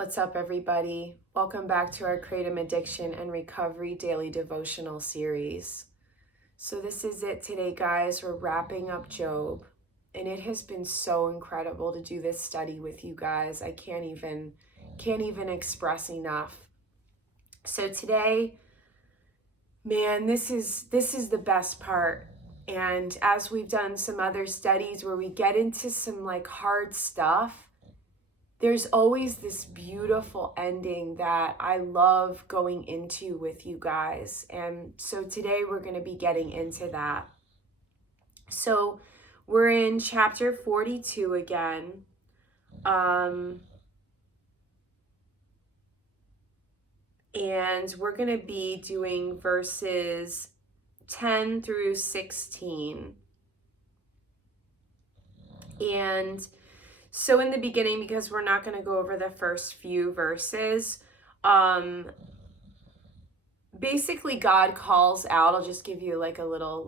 What's up, everybody? Welcome back to our Kratom Addiction and Recovery Daily Devotional series. So this is it today, guys. We're wrapping up Job, and it has been so incredible to do this study with you guys. I can't even express enough. So today, man, this is the best part. And as we've done some other studies where we get into some hard stuff, there's always this beautiful ending that I love going into with you guys. And so today we're going to be getting into that. So we're in chapter 42 again. And we're going to be doing verses 10 through 16. And so in the beginning, because we're not going to go over the first few verses, basically God calls out, I'll just give you a little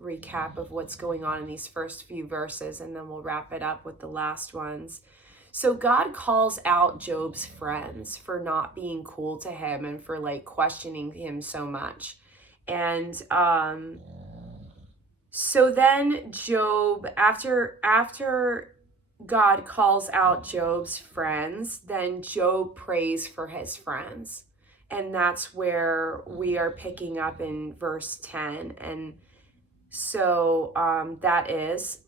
recap of what's going on in these first few verses, and then we'll wrap it up with the last ones. So God calls out Job's friends for not being cool to him and for questioning him so much. And so then Job, after God calls out Job's friends, then Job prays for his friends. And that's where we are picking up in verse 10. And so that is,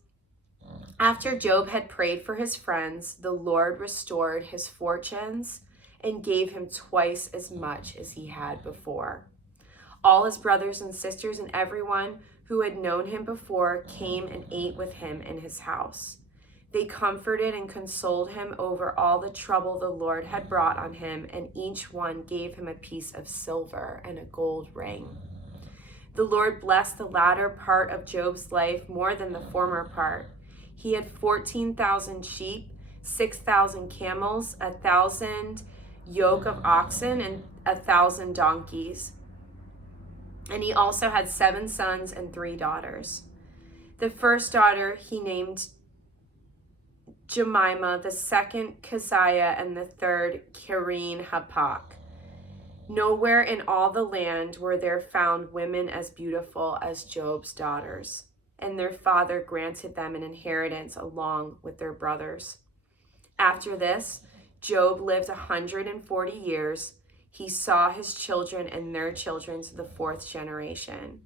after Job had prayed for his friends, the Lord restored his fortunes and gave him twice as much as he had before. All his brothers and sisters and everyone who had known him before came and ate with him in his house. They comforted and consoled him over all the trouble the Lord had brought on him, and each one gave him a piece of silver and a gold ring. The Lord blessed the latter part of Job's life more than the former part. He had 14,000 sheep, 6,000 camels, 1,000 yoke of oxen, and 1,000 donkeys. And he also had 7 sons and 3 daughters. The first daughter he named Jemima, the second Keziah, and the third Kirin Hapak. Nowhere in all the land were there found women as beautiful as Job's daughters, and their father granted them an inheritance along with their brothers. After this, Job lived 140 years. He saw his children and their children to the 4th generation.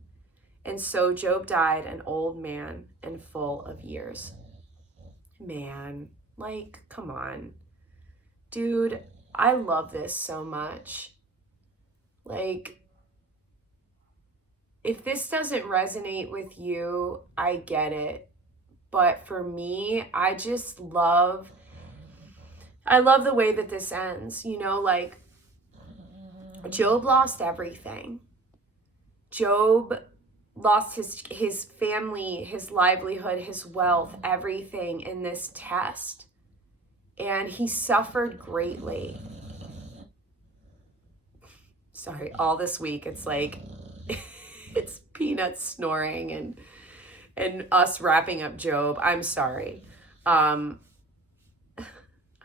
And so Job died an old man and full of years. Man, come on. Dude, I love this so much. If this doesn't resonate with you, I get it. But for me, I love the way that this ends. Job lost everything. Job lost his family, his livelihood, his wealth, everything in this test. And he suffered greatly. Sorry, all this week it's it's Peanuts snoring and us wrapping up Job. I'm sorry. I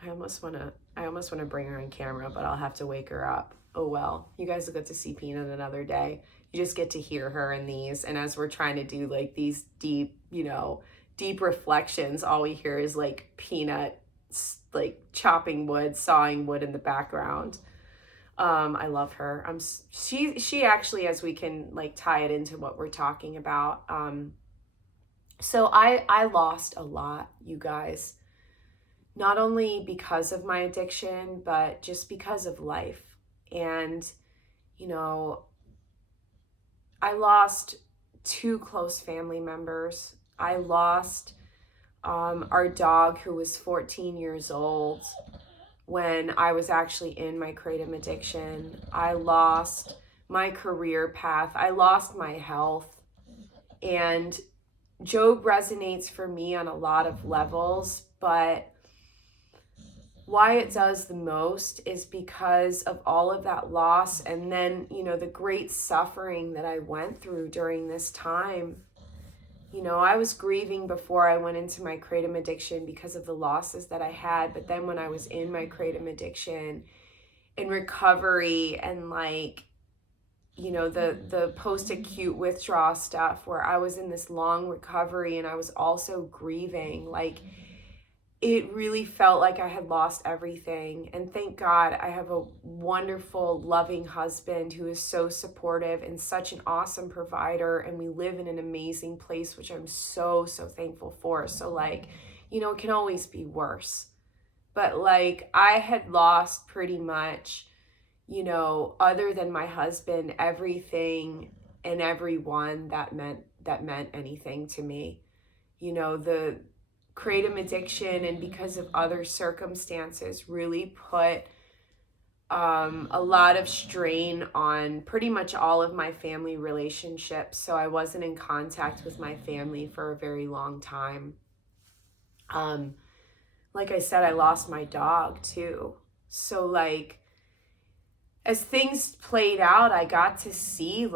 almost want to bring her on camera, but I'll have to wake her up. Oh well, you guys will get to see Peanut another day. You just get to hear her in these, and as we're trying to do these deep reflections, all we hear is Peanut chopping wood, sawing wood in the background. I love her. She actually, as we can tie it into what we're talking about. So I lost a lot, you guys, not only because of my addiction, but just because of life. And, I lost 2 close family members. I lost our dog, who was 14 years old when I was actually in my kratom addiction. I lost my career path. I lost my health. And Job resonates for me on a lot of levels, but why it does the most is because of all of that loss, and then, the great suffering that I went through during this time. I was grieving before I went into my kratom addiction because of the losses that I had. But then when I was in my kratom addiction, in recovery, and the post-acute withdrawal stuff where I was in this long recovery and I was also grieving, it really felt like I had lost everything. And thank God I have a wonderful, loving husband who is so supportive and such an awesome provider. And we live in an amazing place, which I'm so, so thankful for. So it can always be worse. But I had lost pretty much, other than my husband, everything and everyone that meant anything to me. The kratom addiction, and because of other circumstances, really put a lot of strain on pretty much all of my family relationships. So I wasn't in contact with my family for a very long time. Like I said, I lost my dog too. So as things played out, I got to see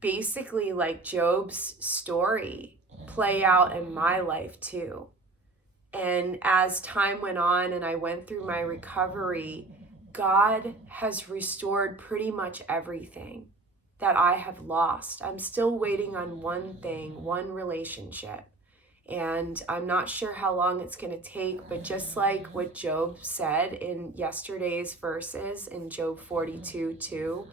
basically Job's story play out in my life too. And as time went on and I went through my recovery, God has restored pretty much everything that I have lost. I'm still waiting on one thing, one relationship. And I'm not sure how long it's going to take, but just like what Job said in yesterday's verses in Job 42:2,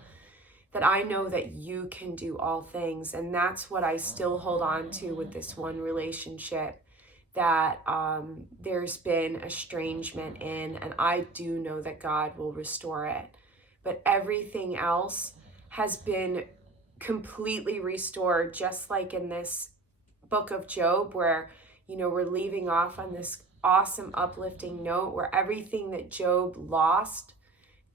that I know that you can do all things. And that's what I still hold on to with this one relationship that there's been estrangement in, and I do know that God will restore it. But everything else has been completely restored, just like in this book of Job, where, we're leaving off on this awesome, uplifting note where everything that Job lost,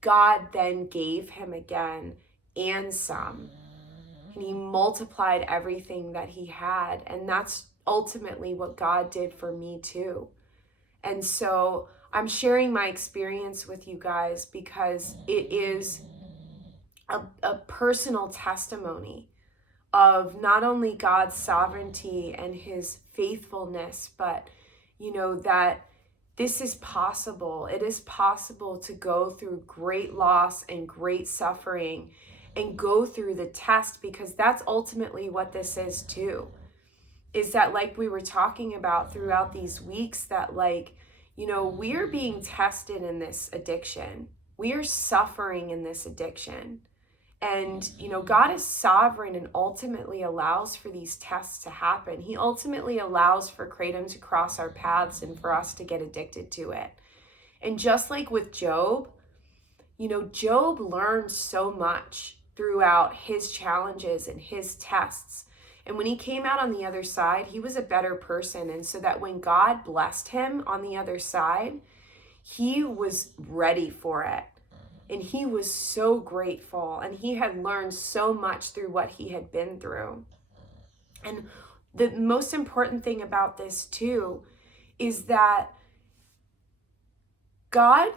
God then gave him again and some. And he multiplied everything that he had. And that's ultimately what God did for me too. And so I'm sharing my experience with you guys because it is a personal testimony of not only God's sovereignty and his faithfulness, but that this is possible. It is possible to go through great loss and great suffering and go through the test, because that's ultimately what this is too. Is that, like we were talking about throughout these weeks, that we're being tested in this addiction. We are suffering in this addiction. And, God is sovereign and ultimately allows for these tests to happen. He ultimately allows for kratom to cross our paths and for us to get addicted to it. And just like with Job, Job learned so much throughout his challenges and his tests. And when he came out on the other side, he was a better person. And so that when God blessed him on the other side, he was ready for it. And he was so grateful, and he had learned so much through what he had been through. And the most important thing about this too is that God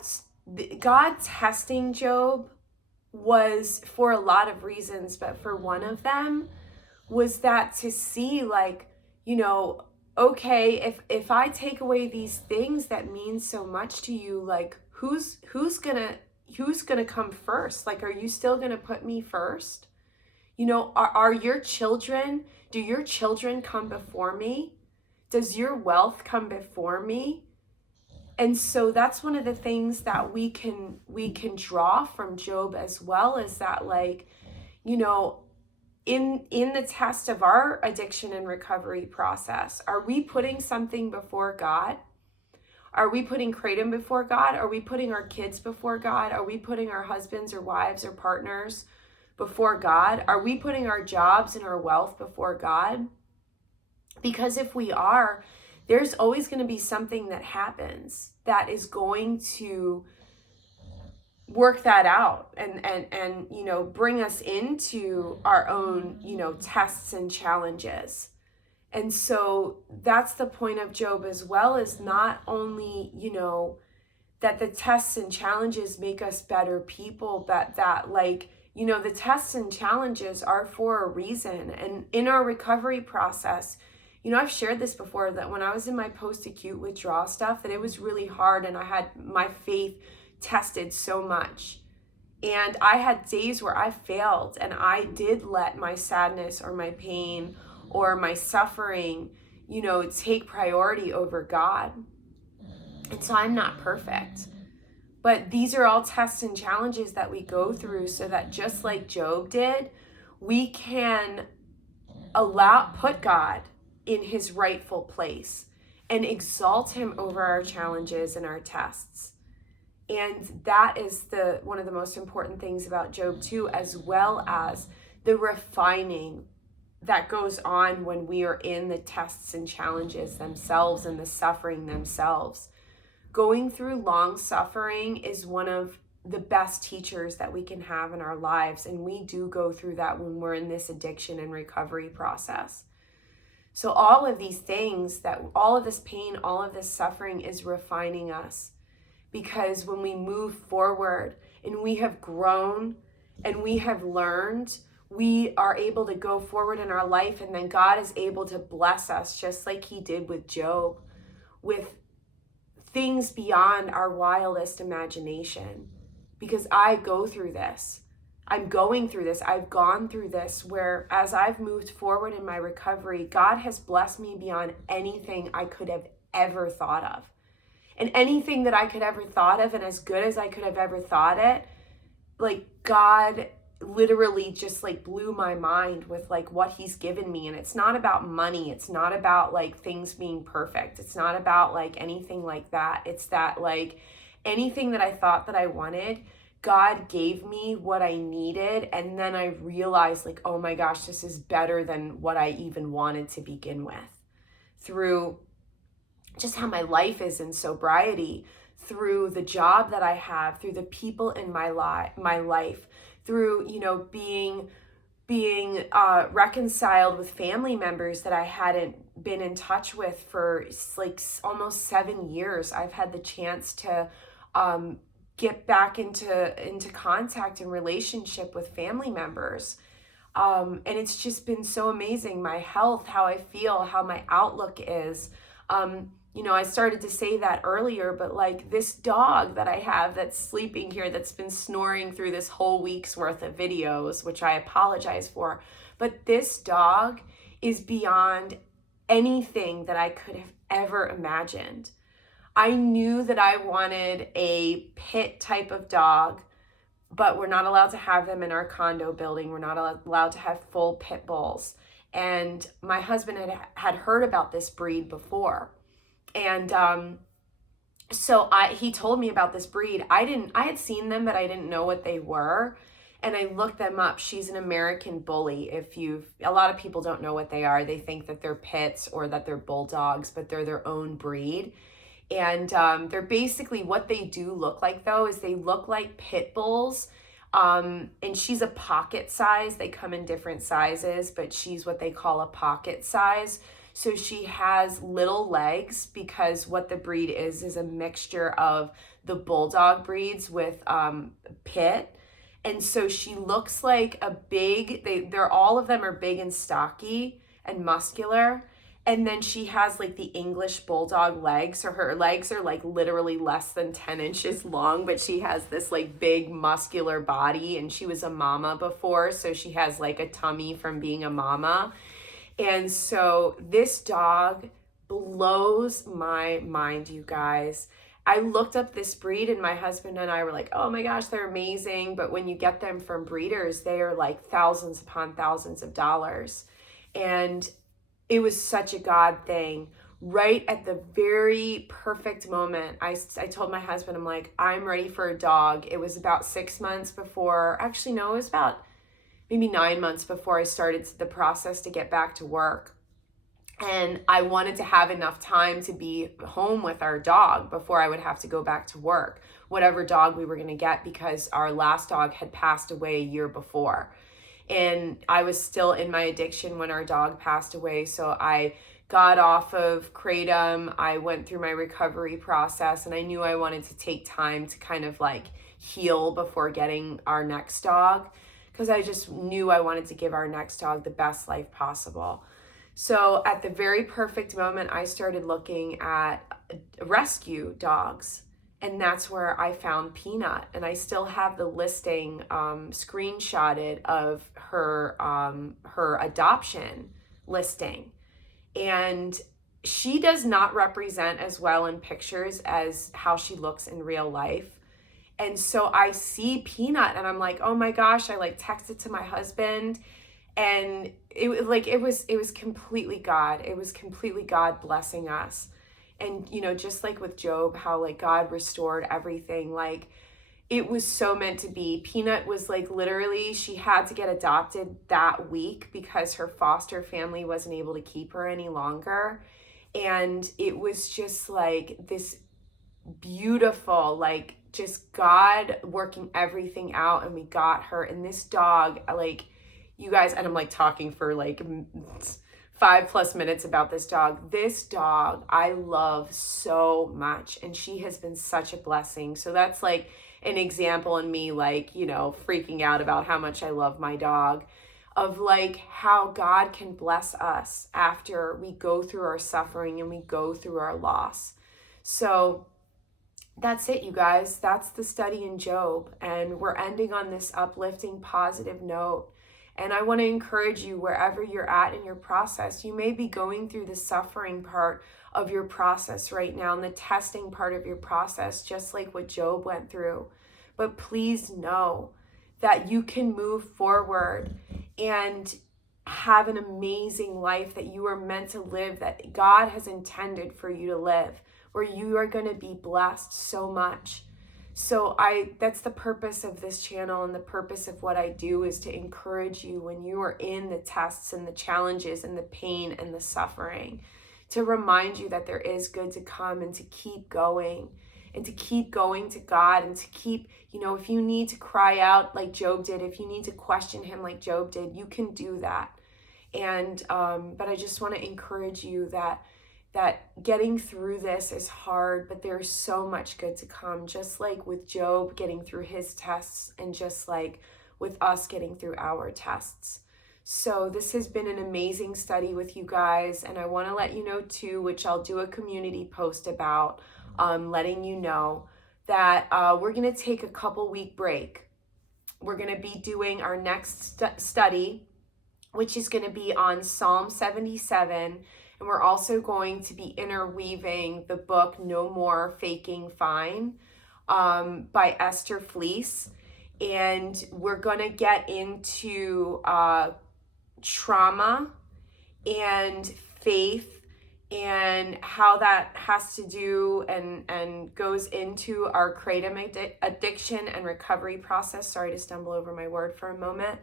testing Job was for a lot of reasons, but for one of them was that to see okay, if I take away these things that mean so much to you, who's gonna come first? Are you still gonna put me first? Are your children, do your children come before me? Does your wealth come before me? And so that's one of the things that we can draw from Job as well, is that in the test of our addiction and recovery process, are we putting something before God? Are we putting kratom before God? Are we putting our kids before God? Are we putting our husbands or wives or partners before God? Are we putting our jobs and our wealth before God? Because if we are, there's always going to be something that happens that is going to work that out and bring us into our own, tests and challenges. And so that's the point of Job as well, is not only, that the tests and challenges make us better people, but that The tests and challenges are for a reason. And in our recovery process, I've shared this before, that when I was in my post-acute withdrawal stuff, that it was really hard and I had my faith tested so much. And I had days where I failed and I did let my sadness or my pain or my suffering, take priority over God. And so I'm not perfect. But these are all tests and challenges that we go through so that just like Job did, we can put God in his rightful place and exalt him over our challenges and our tests. And that is one of the most important things about Job too, as well as the refining that goes on when we are in the tests and challenges themselves and the suffering themselves. Going through long suffering is one of the best teachers that we can have in our lives. And we do go through that when we're in this addiction and recovery process. So all of these things, all of this pain, all of this suffering is refining us. Because when we move forward and we have grown and we have learned, we are able to go forward in our life, and then God is able to bless us just like he did with Job, with things beyond our wildest imagination. Because I go through this. I'm going through this. I've gone through this, where as I've moved forward in my recovery, God has blessed me beyond anything I could have ever thought of. And anything that I could ever thought of, and as good as I could have ever thought it, like God literally just like blew my mind with like what he's given me. And it's not about money. It's not about like things being perfect. It's not about like anything like that. It's that like anything that I thought that I wanted, God gave me what I needed. And then I realized like, oh my gosh, this is better than what I even wanted to begin with, through just how my life is in sobriety, through the job that I have, through the people in my life, through, being reconciled with family members that I hadn't been in touch with for like almost 7 years. I've had the chance to get back into contact and relationship with family members. And it's just been so amazing. My health, how I feel, how my outlook is. I started to say that earlier, but like this dog that I have that's sleeping here, that's been snoring through this whole week's worth of videos, which I apologize for. But this dog is beyond anything that I could have ever imagined. I knew that I wanted a pit type of dog, but we're not allowed to have them in our condo building. We're not allowed to have full pit bulls. And my husband had heard about this breed before. And so he told me about this breed. I had seen them, but I didn't know what they were. And I looked them up. She's an American bully. A lot of people don't know what they are. They think that they're pits or that they're bulldogs, but they're their own breed. And they're basically, what they do look like though, is they look like pit bulls. And she's a pocket size. They come in different sizes, but she's what they call a pocket size. So she has little legs, because what the breed is a mixture of the bulldog breeds with pit. And so she looks like a they're all of them are big and stocky and muscular. And then she has like the English bulldog legs. So her legs are like literally less than 10 inches long, but she has this like big muscular body. And she was a mama before, so she has like a tummy from being a mama. And so this dog blows my mind, you guys. I looked up this breed and my husband and I were like, oh my gosh, they're amazing. But when you get them from breeders, they are like thousands upon thousands of dollars. And it was such a God thing. Right at the very perfect moment, I told my husband, I'm like, I'm ready for a dog. It was about 6 months before, actually, no, it was about maybe 9 months before I started the process to get back to work. And I wanted to have enough time to be home with our dog before I would have to go back to work, whatever dog we were going to get, because our last dog had passed away a year before. And I was still in my addiction when our dog passed away. So I got off of kratom. I went through my recovery process, and I knew I wanted to take time to kind of like heal before getting our next dog. because I just knew I wanted to give our next dog the best life possible. So at the very perfect moment, I started looking at rescue dogs. And that's where I found Peanut. And I still have the listing screenshotted of her adoption listing. And she does not represent as well in pictures as how she looks in real life. And so I see Peanut and I'm like, oh my gosh, I like texted to my husband, and it was completely God. It was completely God blessing us. And just like with Job, how like God restored everything, like it was so meant to be. Peanut was like literally, she had to get adopted that week because her foster family wasn't able to keep her any longer. And it was just like this beautiful, like just God working everything out, and we got her. And this dog, like, you guys, and I'm like talking for like 5+ minutes about this dog. This dog I love so much, and she has been such a blessing. So that's like an example in me, like, freaking out about how much I love my dog, of like how God can bless us after we go through our suffering and we go through our loss. So that's it, you guys. That's the study in Job. And we're ending on this uplifting, positive note. And I want to encourage you, wherever you're at in your process, you may be going through the suffering part of your process right now and the testing part of your process, just like what Job went through. But please know that you can move forward and have an amazing life that you are meant to live, that God has intended for you to live, where you are going to be blessed so much. So that's the purpose of this channel, and the purpose of what I do is to encourage you when you are in the tests and the challenges and the pain and the suffering, to remind you that there is good to come, and to keep going, and to keep going to God, and to keep, if you need to cry out like Job did, if you need to question him like Job did, you can do that. And but I just want to encourage you that getting through this is hard, but there's so much good to come, just like with Job getting through his tests, and just like with us getting through our tests. So this has been an amazing study with you guys, and I want to let you know too, which I'll do a community post about, letting you know that we're going to take a couple-week break. We're going to be doing our next study, which is going to be on Psalm 77. And we're also going to be interweaving the book No More Faking Fine by Esther Fleece. And we're going to get into trauma and faith, and how that has to do and goes into our kratom addiction and recovery process. Sorry to stumble over my word for a moment.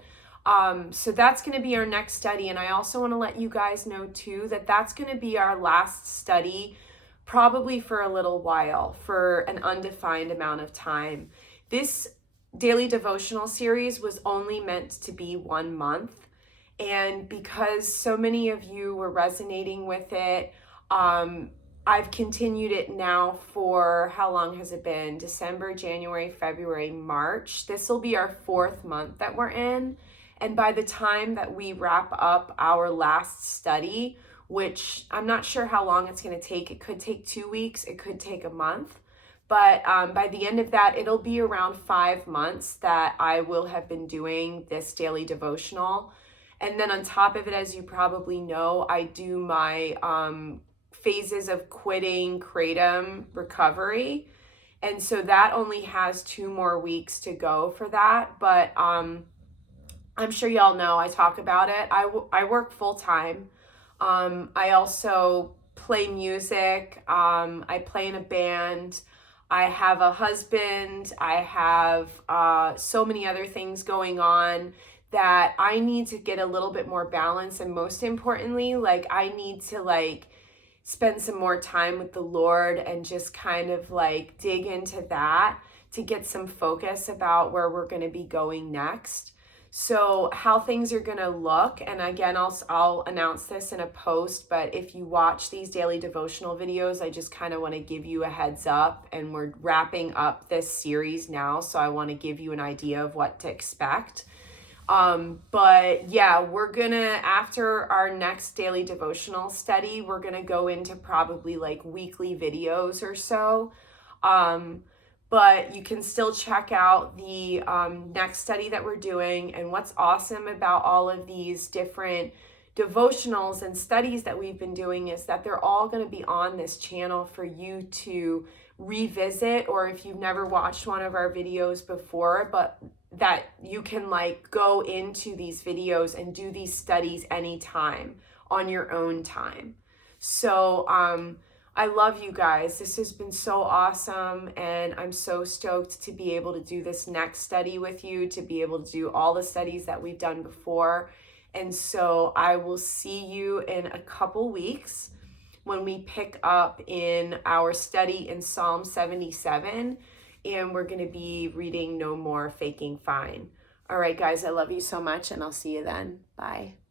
So that's going to be our next study. And I also want to let you guys know too, that that's going to be our last study, probably for a little while, for an undefined amount of time. This daily devotional series was only meant to be 1 month. And because so many of you were resonating with it, I've continued it now for, how long has it been? December, January, February, March. This will be our 4th month that we're in. And by the time that we wrap up our last study, which I'm not sure how long it's going to take, it could take 2 weeks, it could take a month. But by the end of that, it'll be around 5 months that I will have been doing this daily devotional. And then on top of it, as you probably know, I do my phases of quitting kratom recovery. And so that only has 2 more weeks to go for that. But I'm sure y'all know I talk about it. I work full time. I also play music. I play in a band. I have a husband. I have so many other things going on that I need to get a little bit more balance. And most importantly, like, I need to spend some more time with the Lord and just kind of dig into that to get some focus about where we're going to be going next. So how things are going to look, and again, I'll announce this in a post, but if you watch these daily devotional videos, I just kind of want to give you a heads up, and we're wrapping up this series now, so I want to give you an idea of what to expect. But yeah, we're gonna, after our next daily devotional study, we're gonna go into probably like weekly videos or so. Um, but you can still check out the next study that we're doing. And what's awesome about all of these different devotionals and studies that we've been doing is that they're all going to be on this channel for you to revisit, or if you've never watched one of our videos before, but that you can like go into these videos and do these studies anytime on your own time. So I love you guys. This has been so awesome, and I'm so stoked to be able to do this next study with you, to be able to do all the studies that we've done before. And so I will see you in a couple weeks when we pick up in our study in Psalm 77, and we're going to be reading No More Faking Fine. All right, guys, I love you so much, and I'll see you then. Bye.